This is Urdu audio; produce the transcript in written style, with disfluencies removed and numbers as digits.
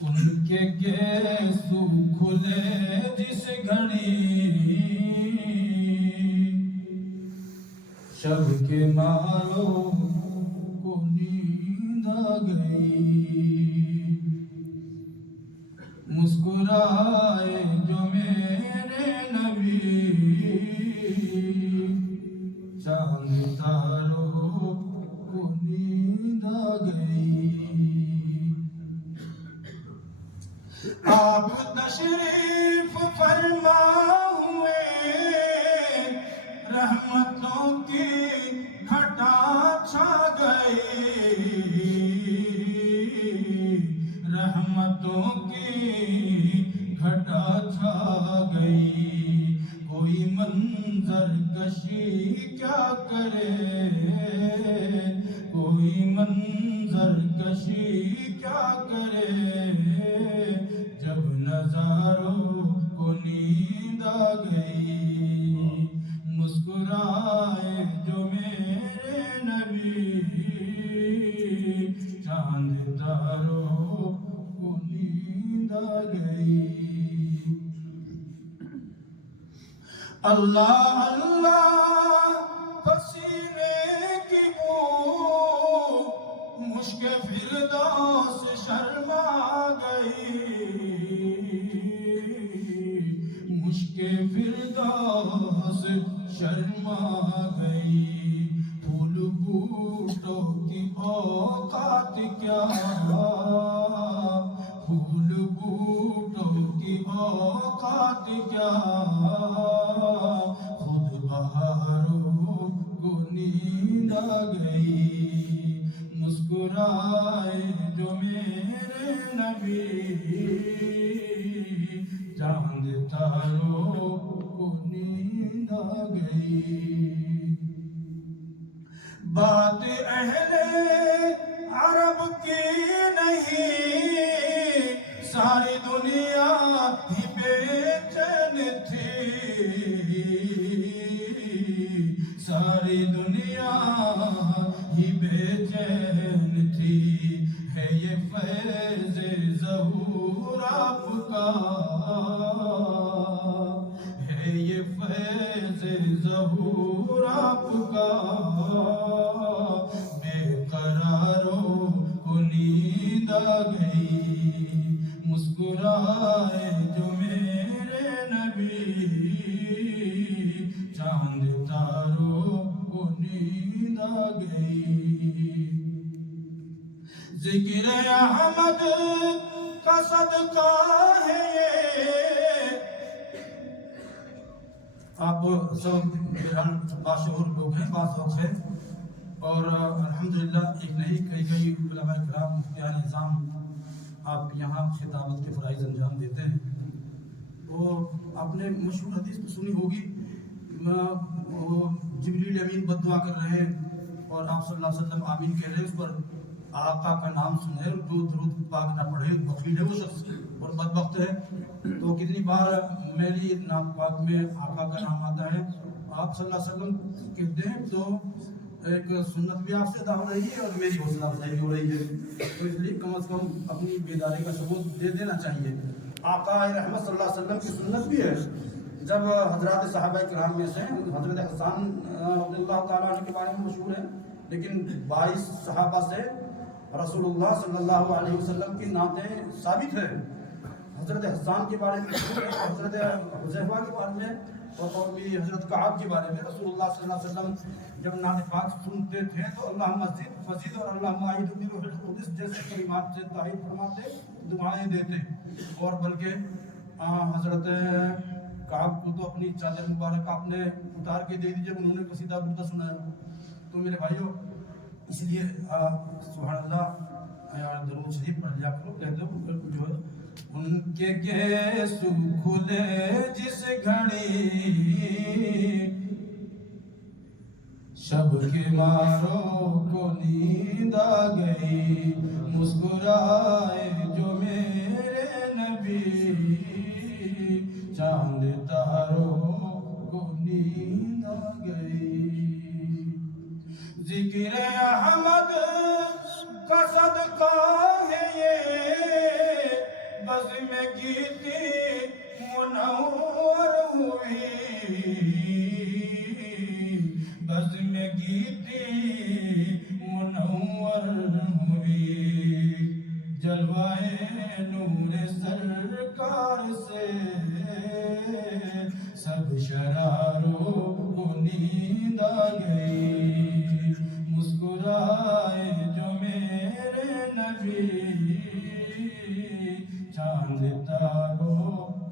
ان کے گیسو کھلے جس گھڑی شب کے ماروں کو نیند آ گئی مسکرائے جو میرے نبی چاند تاروں کو نیند آ گئی آپ تشریف فرما ہوئے رحمتوں کی گھٹا چھا گئی رحمتوں کی گھٹا چھا گئی کوئی منظر کشی کیا کرے کوئی منظر کشی کیا کرے جب نظاروں کو نیند آ گئی مسکرائے جو میرے نبی چاند تاروں کو نیند آ گئی اللہ اللہ پسینے کی بو مشک فردوس شرما گئی مشک فردوس شرما گئی پھول بوٹوں کی اوقات کیا پھول بوٹوں کی اوقات کیا خود بہاروں کو نیند آ گئی مسکرائے جو میرے نبی چاند تاروں کو نیند آ گئی بات اہل عرب کی نہیں ساری دنیا ہی بے چین تھی ساری دنیا ہی بے چین تھی ہے یہ فیض ظہور آپ کا ہے یہ فیض ظہور آپ کا بے قراروں کو نیند آ گئی مسکرائے جو میرے نبی چاند تاروں کو نیند آ گئی ذکر احمد کا صدقہ ہے یہ آپ سب باشعور لوگ ہیں باذوق ہیں اور الحمدللہ ایک نہیں کئی علماء کرام مفتیان نظام آپ یہاں خطابت کے فرائض انجام دیتے ہیں تو آپ نے مشہور حدیث تو سنی ہوگی جبریل امین بد دعا کر رہے ہیں اور آپ صلی اللہ علیہ وسلم آمین کہہ رہے ہیں اس پر آقا کا نام سنے جو درود پاک نہ پڑھے بخیل ہے وہ شخص اور بدبخت ہے تو کتنی بار میری نام پاک میں آقا کا نام آتا ہے آپ صلی اللہ علیہ وسلم کہتے ہیں تو ایک سنت بھی آپ سے ادا ہو رہی ہے اور میری حوصلہ افزائی بھی ہو رہی ہے تو اس لیے کم از کم اپنی بیداری کا ثبوت دے دینا چاہیے آقا رحمت صلی اللہ علیہ وسلم کی سنت بھی ہے جب حضرات صحابہ کرام میں سے حضرت حسان رضی اللہ تعالیٰ عنہ کے بارے میں مشہور ہے لیکن 22 صحابہ سے رسول اللہ صلی اللہ علیہ وسلم کی نعتیں ثابت ہے حضرت حسان کے بارے میں حضرت حذیفہ کے بارے میں اور بھی حضرت کعب کے بارے میں رسول اللہ صلی اللہ علیہ وسلم جب نعت پاک سنتے تھے تو اللہ مزید فزید اور اللہ معید بروح القدس جیسے کلمات سے تائید فرماتے دعائیں دیتے اور بلکہ حضرت کعب کو تو اپنی چادر مبارک آپ نے اتار کے دے دی جب انہوں نے قصیدہ بردہ سنایا تو میرے بھائیوں اس لیے سبحان اللہ درود شریف پڑھ لیا کرو کہتے ہو جو ہے ان کے گیسو کھلے جس گھڑی شب کے ماروں کو نیند آ گئی مسکرائے جو میرے نبی چاند تاروں کو نیند آ گئی ذکر احمد کا صدقہ ہے یہ بزم گیتی منور ہوئی بزم گیتی منور ہوئی جلوائے نور سرکار سے سب شراروں نیند آ گئی مسکرائے جو میرے نبی چاند تاروں